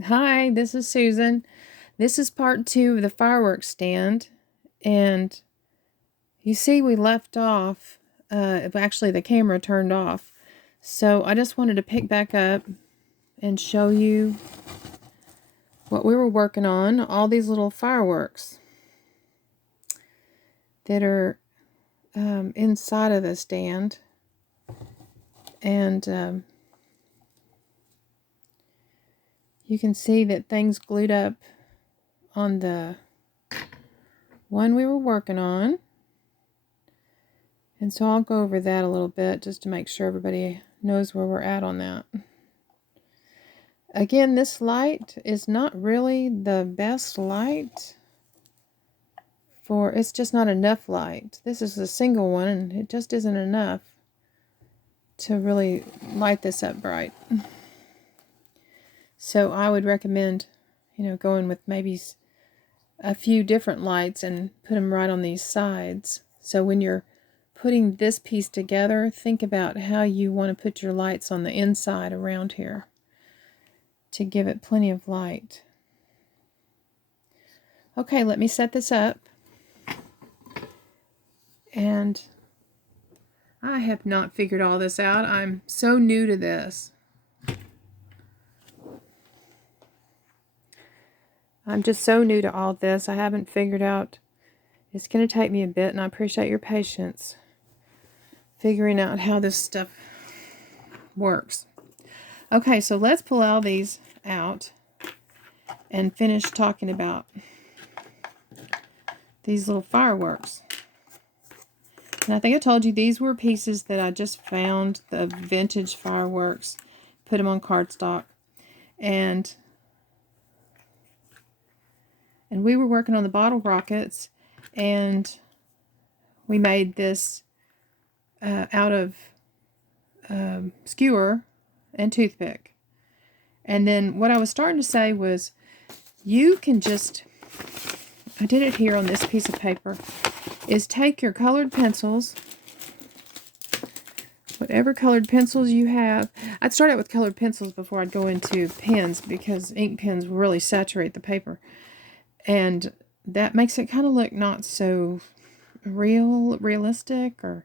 Hi, this is Susan. This is part 2 of the fireworks stand. And you see, we left off, actually, the camera turned off. So I just wanted to pick back up and show you what we were working on. All these little fireworks that are inside of the stand. And you can see that things glued up on the one we were working on. And so I'll go over that a little bit just to make sure everybody knows where we're at on that. Again, this light is not really the best light it's just not enough light. This is a single one and it just isn't enough to really light this up bright. So I would recommend, going with maybe a few different lights and put them right on these sides. So when you're putting this piece together, think about how you want to put your lights on the inside around here to give it plenty of light. Okay, let me set this up. And I have not figured all this out. I'm so new to this. I'm just so new to all this. I haven't figured out. It's going to take me a bit, and I appreciate your patience figuring out how this stuff works. Okay, so let's pull all these out and finish talking about these little fireworks. And I think I told you these were pieces that I just found, the vintage fireworks, put them on cardstock. And we were working on the bottle rockets, and we made this out of skewer and toothpick. And then what I was starting to say was, you can just, I did it here on this piece of paper, is take your colored pencils, whatever colored pencils you have. I'd start out with colored pencils before I'd go into pens, because ink pens really saturate the paper. And that makes it kind of look not so realistic, or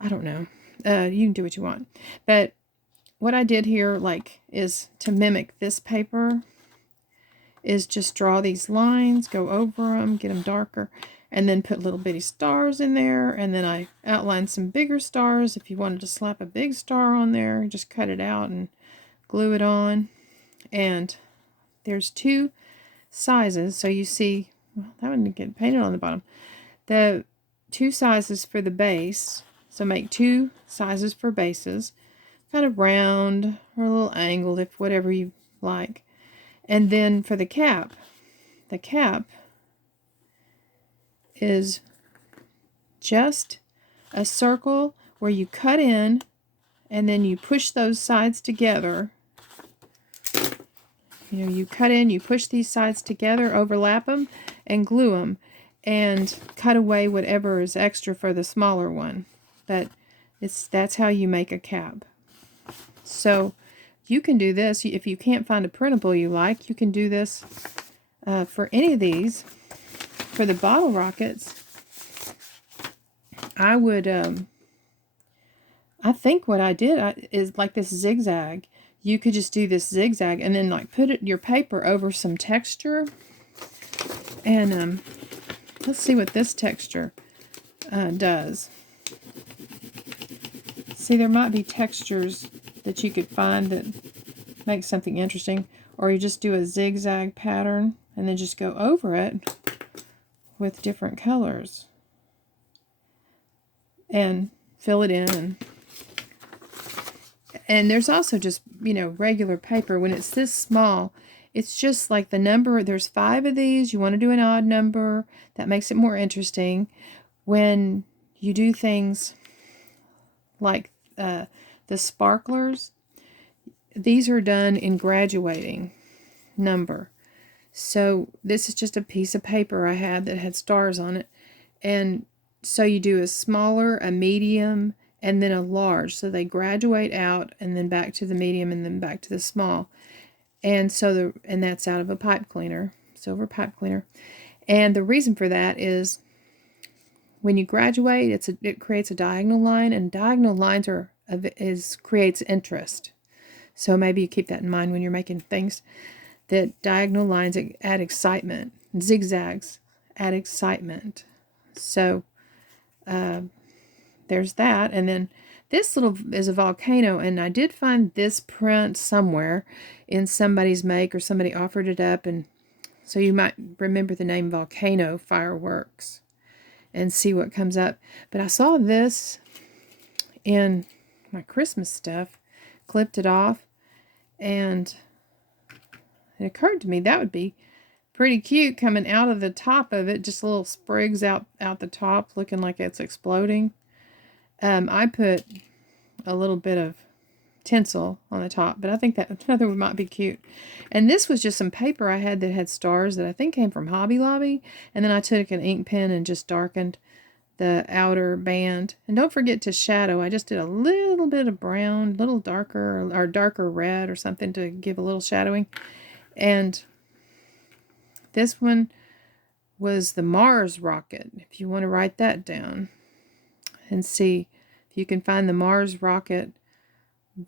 I don't know. You can do what you want. But what I did here, is to mimic this paper, is just draw these lines, go over them, get them darker, and then put little bitty stars in there. And then I outlined some bigger stars. If you wanted to slap a big star on there, just cut it out and glue it on. And there's two sizes. So you see, well, that one didn't get painted on the bottom. The two sizes for the base. So make two sizes for bases, kind of round or a little angled, if whatever you like. And then for the cap is just a circle where you cut in and then you push those sides together. You cut in, you push these sides together, overlap them, and glue them, and cut away whatever is extra for the smaller one. But that's how you make a cap. So you can do this. If you can't find a printable you like, you can do this for any of these. For the bottle rockets, I would, I think what I did is like this zigzag. You could just do this zigzag and then put your paper over some texture. And let's see what this texture does. See, there might be textures that you could find that make something interesting. Or you just do a zigzag pattern and then just go over it with different colors. And fill it in. And there's also just, regular paper. When it's this small, it's just like the number. There's 5 of these. You want to do an odd number. That makes it more interesting. When you do things like the sparklers, these are done in graduating number. So this is just a piece of paper I had that had stars on it. And so you do a smaller, a medium, and then a large. So they graduate out and then back to the medium and then back to the small. And so and that's out of a pipe cleaner, silver pipe cleaner. And the reason for that is when you graduate, it creates a diagonal line, and diagonal lines creates interest. So maybe you keep that in mind when you're making things, that diagonal lines add excitement. Zigzags add excitement. So there's that. And then this is a volcano, and I did find this print somewhere in somebody's make, or somebody offered it up, and so you might remember the name Volcano Fireworks and see what comes up. But I saw this in my Christmas stuff, clipped it off, and it occurred to me that would be pretty cute coming out of the top of it, just little sprigs out the top looking like it's exploding. I put a little bit of tinsel on the top, but I think that another one might be cute. And this was just some paper I had that had stars that I think came from Hobby Lobby, and then I took an ink pen and just darkened the outer band. And don't forget to shadow. I just did a little bit of brown, a little darker, or darker red or something to give a little shadowing. And this one was the Mars rocket, if you want to write that down and see if you can find the Mars rocket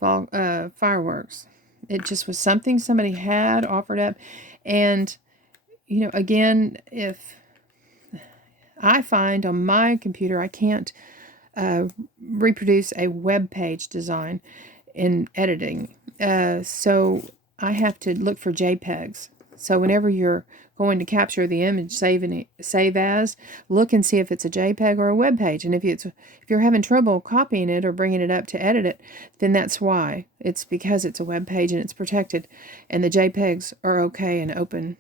fireworks. It just was something somebody had offered up. And, you know, again, if I find on my computer I can't reproduce a web page design in editing, so I have to look for JPEGs. So whenever you're going to capture the image, save as, look and see if it's a JPEG or a web page. And if you're having trouble copying it or bringing it up to edit it, then that's why. It's because it's a web page and it's protected, and the JPEGs are okay and open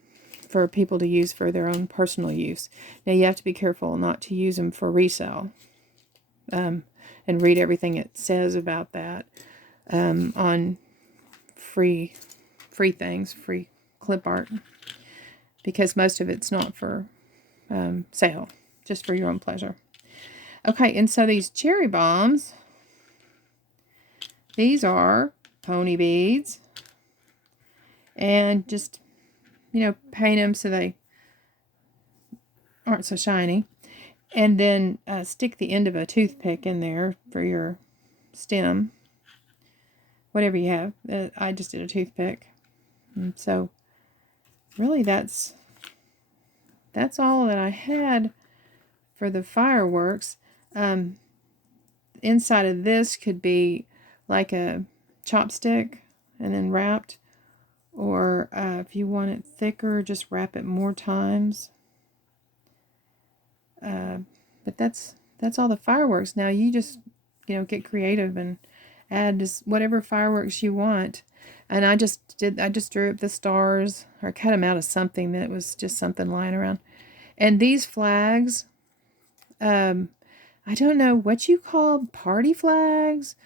for people to use for their own personal use. Now you have to be careful not to use them for resale, and read everything it says about that on free things, free clip art, because most of it's not for sale, just for your own pleasure. Okay, and so these cherry bombs, these are pony beads, and just, you know, paint them so they aren't so shiny, and then stick the end of a toothpick in there for your stem, whatever you have. I just did a toothpick. And so really that's all that I had for the fireworks. Inside of this could be like a chopstick and then wrapped, or if you want it thicker, just wrap it more times. But that's all the fireworks. Now you just, you know, get creative and add just whatever fireworks you want. And I just drew up the stars, or cut them out of something that was just something lying around. And these flags, I don't know what you call party flags.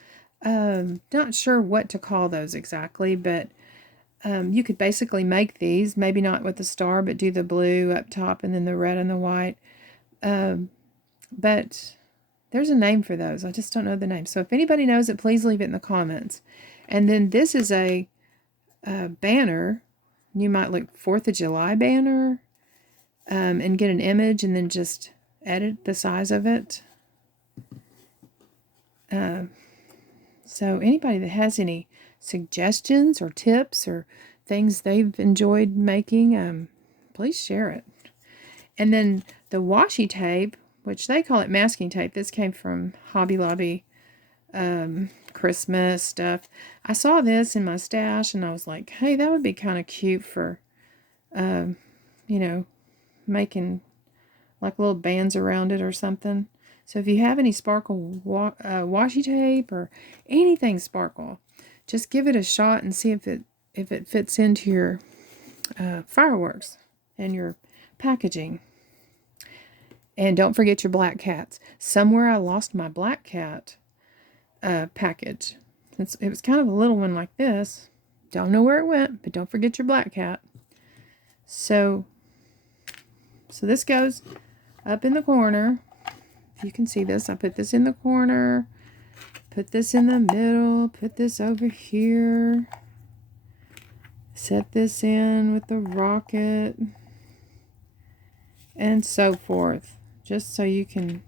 Not sure what to call those exactly, but you could basically make these, maybe not with the star, but do the blue up top and then the red and the white. But there's a name for those. I just don't know the name. So if anybody knows it, please leave it in the comments. And then this is a banner. You might look 4th of July banner, and get an image and then just edit the size of it. So anybody that has any suggestions or tips or things they've enjoyed making, please share it. And then the washi tape, which they call it masking tape. This came from Hobby Lobby Christmas stuff. I saw this in my stash and I was like, hey, that would be kind of cute for, you know, making like little bands around it or something. So if you have any sparkle washi tape or anything sparkle, just give it a shot and see if it fits into your fireworks and your packaging. And don't forget your black cats. Somewhere I lost my black cat package. It was kind of a little one like this. Don't know where it went, but don't forget your black cat. So this goes up in the corner. If you can see this, I put this in the corner, put this in the middle, put this over here. set this in with the rocket, and so forth, just so you can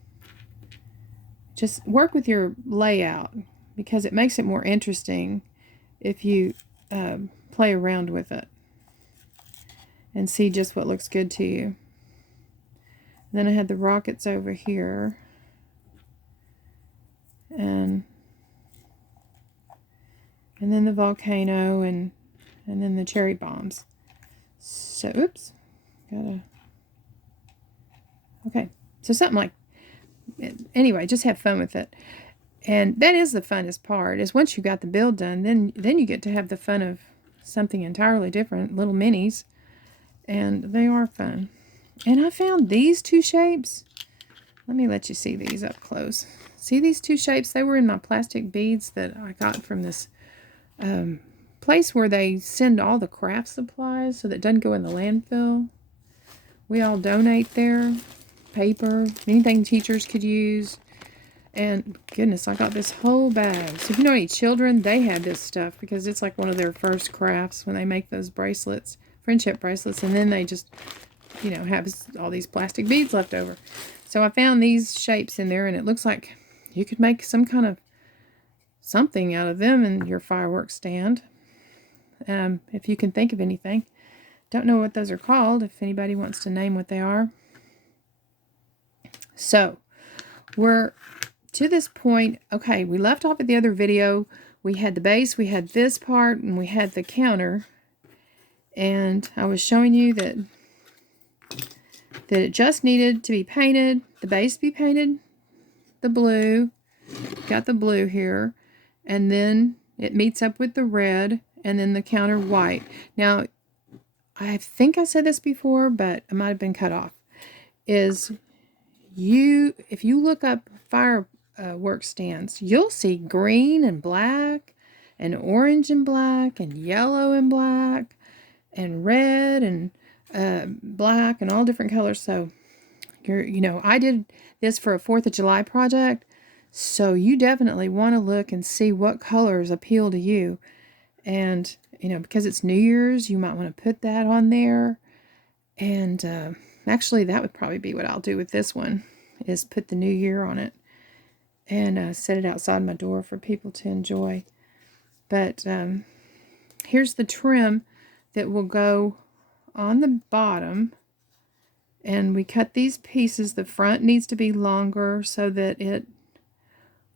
just work with your layout, because it makes it more interesting if you play around with it and see just what looks good to you. And then I had the rockets over here, and then the volcano, and then the cherry bombs. So, oops, okay, so something like, anyway, just have fun with it. And that is the funnest part, is once you got the build done, then you get to have the fun of something entirely different, little minis, and they are fun. And I found these two shapes. Let me let you see these up close. See these two shapes? They were in my plastic beads that I got from this place where they send all the craft supplies so that it doesn't go in the landfill. We all donate there. Paper, anything teachers could use. And goodness, I got this whole bag. So if you know any children, they had this stuff because it's like one of their first crafts when they make those bracelets, friendship bracelets, and then they just, you know, have all these plastic beads left over. So I found these shapes in there, and it looks like you could make some kind of something out of them in your fireworks stand. If you can think of anything. Don't know what those are called, if anybody wants to name what they are. So, we're to this point. Okay, we left off at the other video. We had the base, we had this part, and we had the counter. And I was showing you that it just needed to be painted, the base to be painted, the blue, got the blue here, and then it meets up with the red, and then the counter white. Now, I think I said this before, but it might have been cut off, is if you look up fireworks stands, you'll see green and black, and orange and black, and yellow and black, and red and black, and all different colors. So, I did this for a 4th of July project, so you definitely want to look and see what colors appeal to you. And, because it's New Year's, you might want to put that on there. And actually, that would probably be what I'll do with this one, is put the New Year on it and set it outside my door for people to enjoy. But here's the trim that will go on the bottom. And we cut these pieces. The front needs to be longer so that it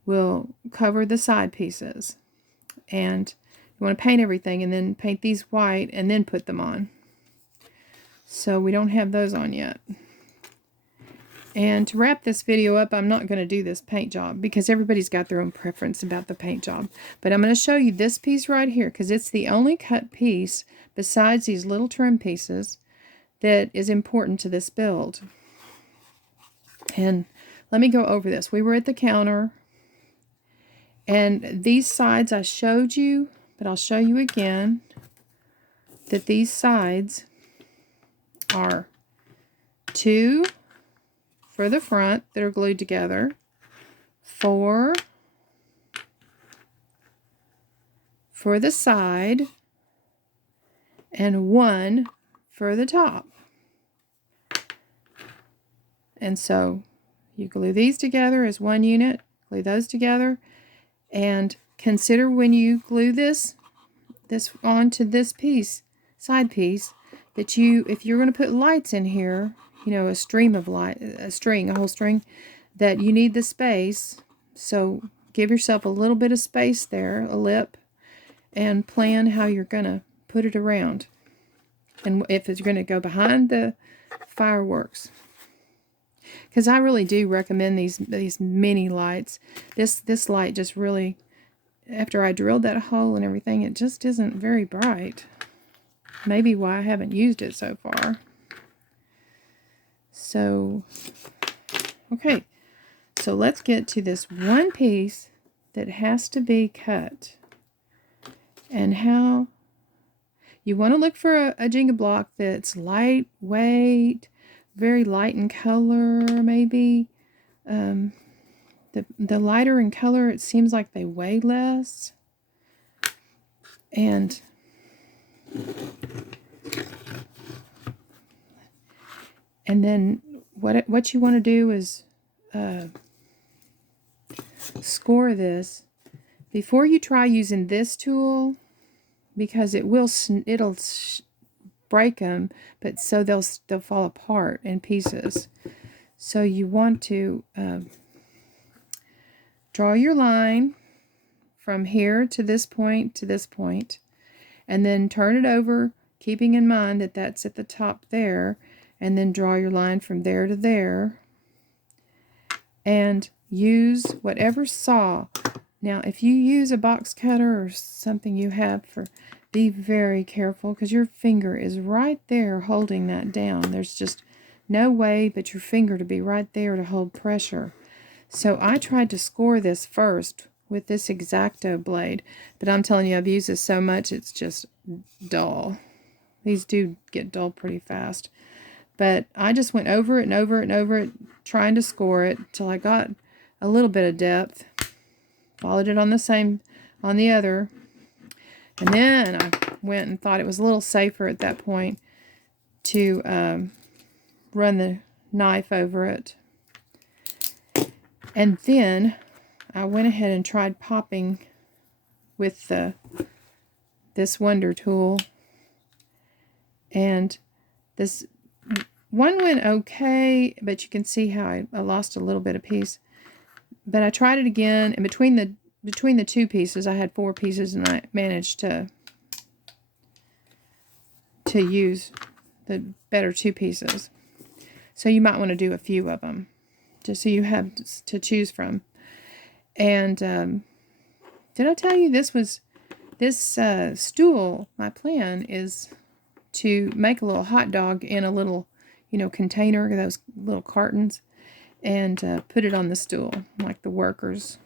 will cover the side pieces. And you want to paint everything and then paint these white and then put them on. So we don't have those on yet. And to wrap this video up, I'm not going to do this paint job because everybody's got their own preference about the paint job. But I'm going to show you this piece right here because it's the only cut piece besides these little trim pieces that is important to this build. And let me go over this. We were at the counter, and these sides I showed you, but I'll show you again that these sides are 2 for the front that are glued together, 4 for the side, and 1 for the top. And so you glue these together as one unit, glue those together, and consider when you glue this onto this piece, side piece, that if you're going to put lights in here, a stream of light, a whole string, that you need the space. So give yourself a little bit of space there, a lip, and plan how you're going to put it around. And if it's going to go behind the fireworks. Because I really do recommend these mini lights. This light just really, after I drilled that hole and everything, it just isn't very bright. Maybe why I haven't used it so far. So, okay. So let's get to this one piece that has to be cut. And how you want to look for a Jenga block that's lightweight, very light in color, maybe. The lighter in color, it seems like they weigh less. And And then what you want to do is score this before you try using this tool, because it'll break them, but so they'll fall apart in pieces. So you want to draw your line from here to this point, and then turn it over, keeping in mind that that's at the top there, and then draw your line from there to there, and use whatever saw. Now, if you use a box cutter or something you have, be very careful, because your finger is right there holding that down. There's just no way but your finger to be right there to hold pressure. So I tried to score this first with this X-Acto blade, but I'm telling you, I've used this so much, it's just dull. These do get dull pretty fast. But I just went over it and over it and over it, trying to score it till I got a little bit of depth. Followed it on the other. And then I went and thought it was a little safer at that point to run the knife over it. And then I went ahead and tried popping with this Wonder tool. And this one went okay, but you can see how I lost a little bit of piece. But I tried it again, and between the two pieces, I had 4 pieces, and I managed to use the better 2 pieces. So you might want to do a few of them, just so you have to choose from. And did I tell you this stool? My plan is to make a little hot dog in a little, container, those little cartons, and put it on the stool, like the workers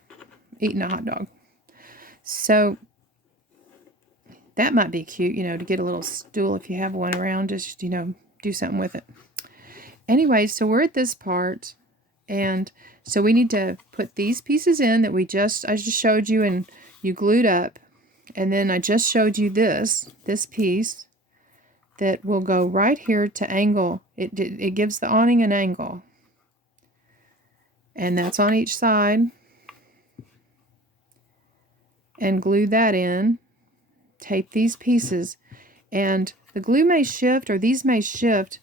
eating a hot dog. So that might be cute, to get a little stool if you have one around, just, do something with it. Anyway, so we're at this part, and so we need to put these pieces in that I just showed you and you glued up, and then I just showed you this piece that will go right here to angle. It gives the awning an angle. And that's on each side. And glue that in. Tape these pieces. And the glue may shift, or these may shift,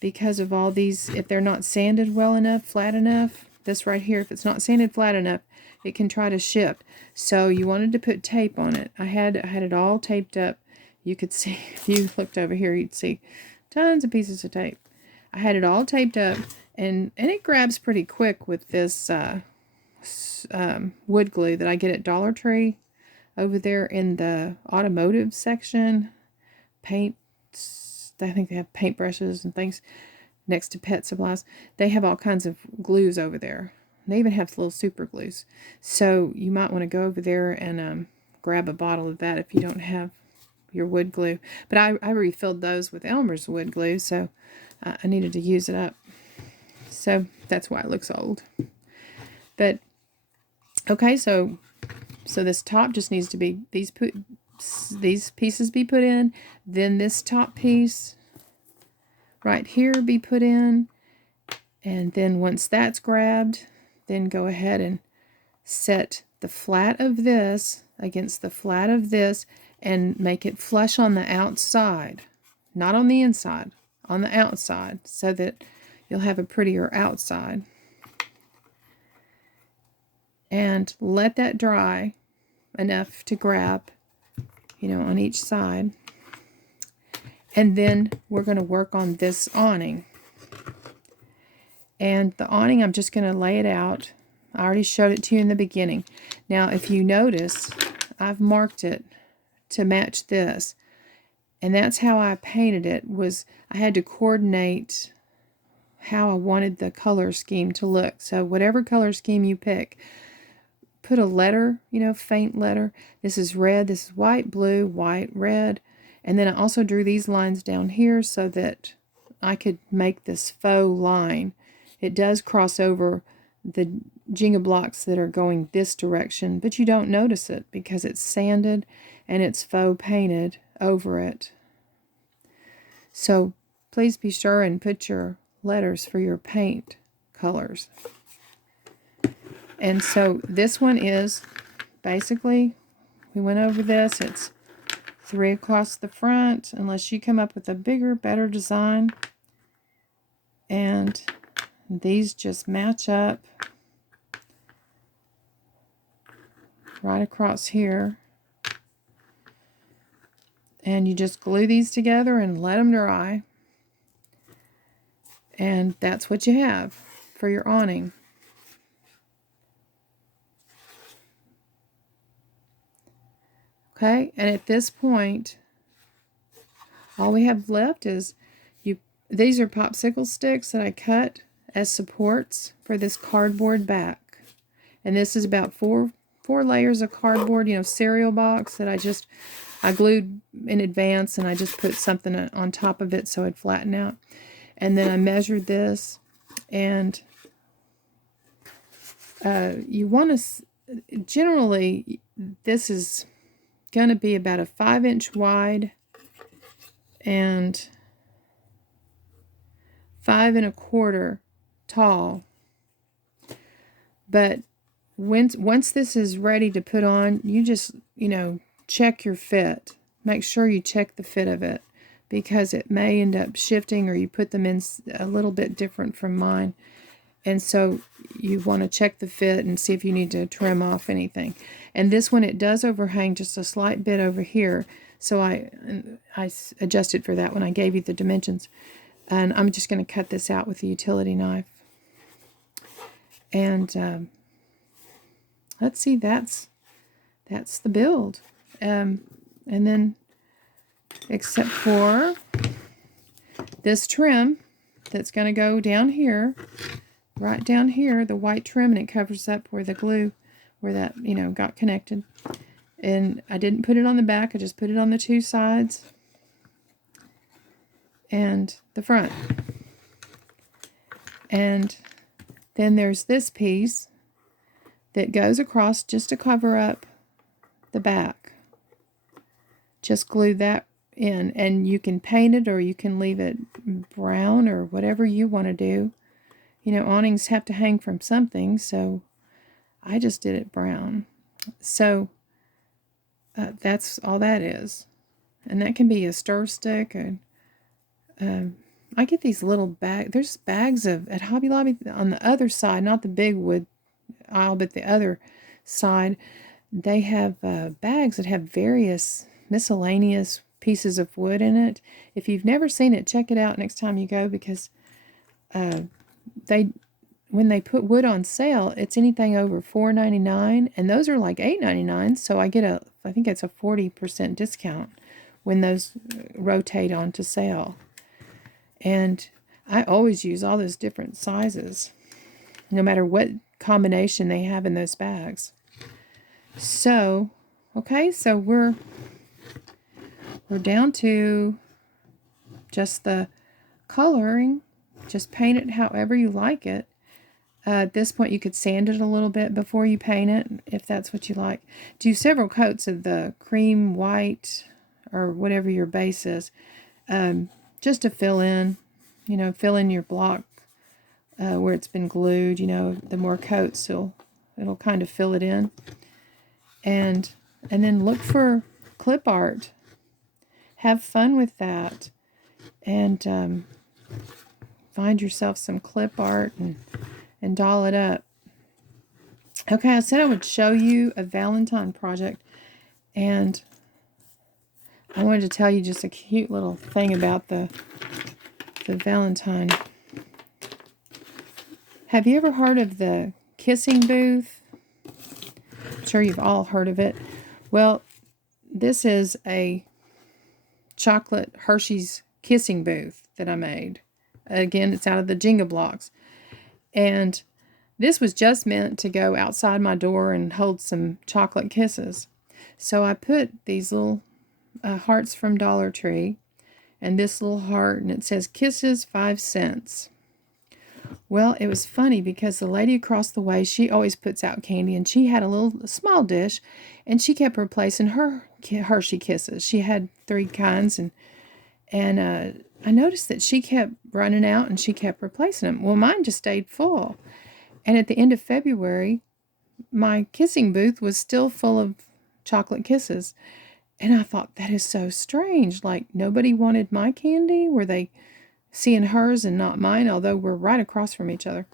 because of all these, if they're not sanded well enough, flat enough. This right here, if it's not sanded flat enough, it can try to shift. So you wanted to put tape on it. I had it all taped up. You could see, if you looked over here, you'd see tons of pieces of tape. I had it all taped up, and it grabs pretty quick with this wood glue that I get at Dollar Tree over there in the automotive section. Paint, I think they have paintbrushes and things next to pet supplies. They have all kinds of glues over there. They even have little super glues. So you might want to go over there and grab a bottle of that if you don't have your wood glue. But I refilled those with Elmer's wood glue, so I needed to use it up. So that's why it looks old. But okay, so this top just needs to be these pieces be put in, then this top piece right here be put in, and then once that's grabbed, then go ahead and set the flat of this against the flat of this and make it flush on the outside, not on the inside, on the outside, so that you'll have a prettier outside. And let that dry enough to grab, on each side. And then we're going to work on this awning. And the awning, I'm just going to lay it out. I already showed it to you in the beginning. Now, if you notice, I've marked it to match this. And that's how I painted it, was I had to coordinate how I wanted the color scheme to look. So whatever color scheme you pick, put a letter, faint letter. This is red, this is white, blue, white, red. And then I also drew these lines down here so that I could make this faux line. It does cross over the Jenga blocks that are going this direction, but you don't notice it because it's sanded and it's faux painted over it. So please be sure and put your letters for your paint colors. And so this one is basically, we went over this, it's 3 across the front, unless you come up with a bigger, better design. And these just match up right across here. And you just glue these together and let them dry. And that's what you have for your awning. Okay, and at this point, all we have left is these are popsicle sticks that I cut as supports for this cardboard back. And this is about four layers of cardboard, cereal box that I glued in advance, and I just put something on top of it so it'd flatten out. And then I measured this, and you want to, generally, this is going to be about a 5-inch wide and 5 1/4 tall. But once this is ready to put on, you just, check your fit. Make sure you check the fit of it, because it may end up shifting, or you put them in a little bit different from mine. And so you want to check the fit and see if you need to trim off anything. And this one, it does overhang just a slight bit over here. So I adjusted for that when I gave you the dimensions. And I'm just going to cut this out with a utility knife. And let's see, that's the build. And then, except for this trim that's going to go down here, right down here, the white trim, and it covers up where the glue, where that, got connected. And I didn't put it on the back, I just put it on the 2 sides and the front. And then there's this piece that goes across just to cover up the back. Just glue that in, and you can paint it or you can leave it brown or whatever you want to do. Awnings have to hang from something, so I just did it brown. So that's all that is. And that can be a stir stick. And I get these little bags. There's bags at Hobby Lobby on the other side, not the big wood aisle, but the other side. They have bags that have various miscellaneous pieces of wood in it. If you've never seen it, check it out next time you go, because when they put wood on sale, it's anything over $4.99, and those are like $8.99. So I get I think it's a 40% discount when those rotate onto sale. And I always use all those different sizes, no matter what combination they have in those bags. So, okay, so we're down to just the coloring. Just paint it however you like it. At this point, you could sand it a little bit before you paint it, if that's what you like. Do several coats of the cream white or whatever your base is, just to fill in your block where it's been glued. The more coats, it'll kind of fill it in. And then look for clip art. Have fun with that, and find yourself some clip art and doll it up. Okay, I said I would show you a Valentine project, and I wanted to tell you just a cute little thing about the Valentine. Have you ever heard of the kissing booth? I'm sure you've all heard of it. Well, this is a chocolate Hershey's kissing booth that I made. Again, it's out of the Jenga Blocks. And this was just meant to go outside my door and hold some chocolate kisses. So I put these little hearts from Dollar Tree, and this little heart, and it says kisses 5 cents. Well, it was funny because the lady across the way, she always puts out candy, and she had a small dish, and she kept replacing her Hershey Kisses. She had 3 kinds, and I noticed that she kept running out and she kept replacing them. Well, mine just stayed full. And at the end of February, my kissing booth was still full of chocolate kisses. And I thought, that is so strange. Like, nobody wanted my candy? Were they seeing hers and not mine? Although we're right across from each other.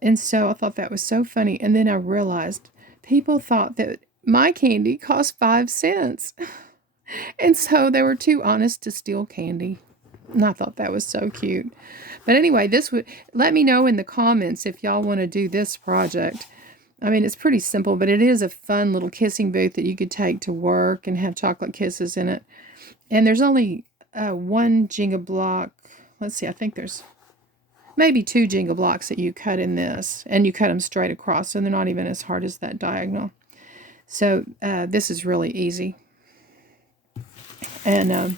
And so I thought that was so funny. And then I realized people thought that my candy cost 5 cents. And so they were too honest to steal candy. And I thought that was so cute. But anyway, this would let me know in the comments if y'all want to do this project. I mean, it's pretty simple, but it is a fun little kissing booth that you could take to work and have chocolate kisses in it. And there's only one Jenga block. Let's see, I think there's maybe 2 Jenga blocks that you cut in this. And you cut them straight across, so they're not even as hard as that diagonal. So this is really easy. And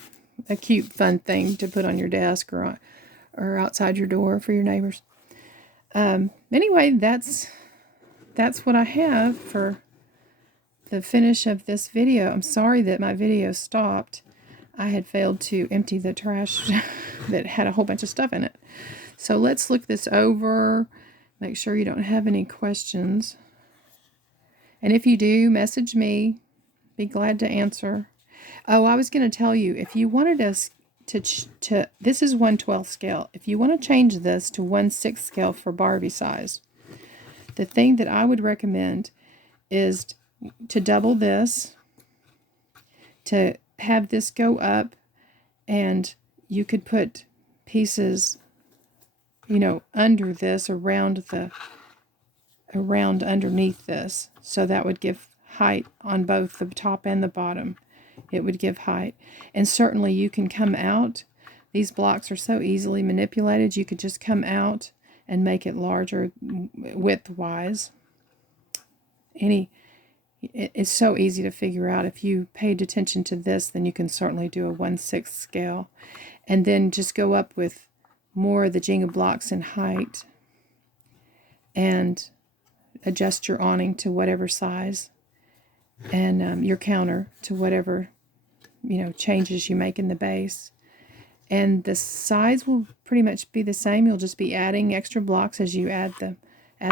a cute, fun thing to put on your desk or outside your door for your neighbors. Anyway, that's what I have for the finish of this video. I'm sorry that my video stopped. I had failed to empty the trash that had a whole bunch of stuff in it. So let's look this over. Make sure you don't have any questions. And if you do, message me. Be glad to answer. Oh, I was going to tell you, if you wanted us to this is 1/12 scale. If you want to change this to 1/6 scale for Barbie size, the thing that I would recommend is to double this, to have this go up, and you could put pieces, under this, around underneath this. So that would give height on both the top and the bottom. It would give height. And certainly you can come out. These blocks are so easily manipulated. You could just come out and make it larger width-wise. It's so easy to figure out. If you paid attention to this, then you can certainly do a 1/6 scale. And then just go up with more of the Jenga blocks in height and adjust your awning to whatever size, and your counter to whatever changes you make in the base. And the size will pretty much be the same. You'll just be adding extra blocks as you add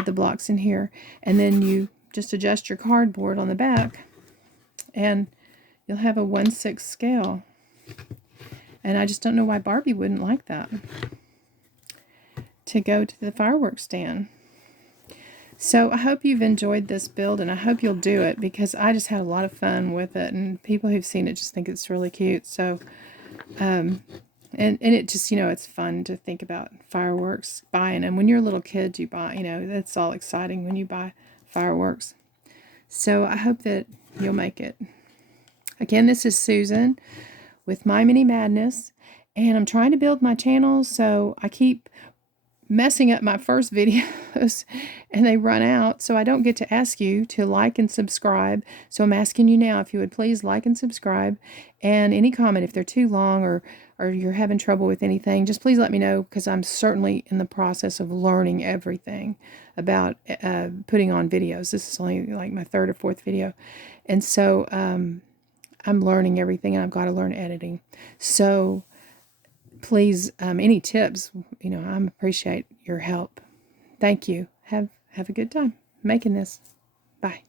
the blocks in here, and then you just adjust your cardboard on the back, and you'll have a 1/6 scale. And I just don't know why Barbie wouldn't like that to go to the fireworks stand. So I hope you've enjoyed this build, and I hope you'll do it, because I just had a lot of fun with it, and people who've seen it just think it's really cute. So, and it just, it's fun to think about fireworks, buying them. When you're a little kid, you buy, that's all exciting when you buy fireworks. So I hope that you'll make it. Again, this is Susan with My Mini Madness, and I'm trying to build my channel, so I keep messing up my first videos and they run out, so I don't get to ask you to like and subscribe. So I'm asking you now if you would please like and subscribe, and any comment if they're too long or you're having trouble with anything, just please let me know, because I'm certainly in the process of learning everything about putting on videos. This is only like my 3rd or 4th video, and so I'm learning everything, and I've got to learn editing. So please, any tips, I appreciate your help. Thank you. Have a good time making this. Bye.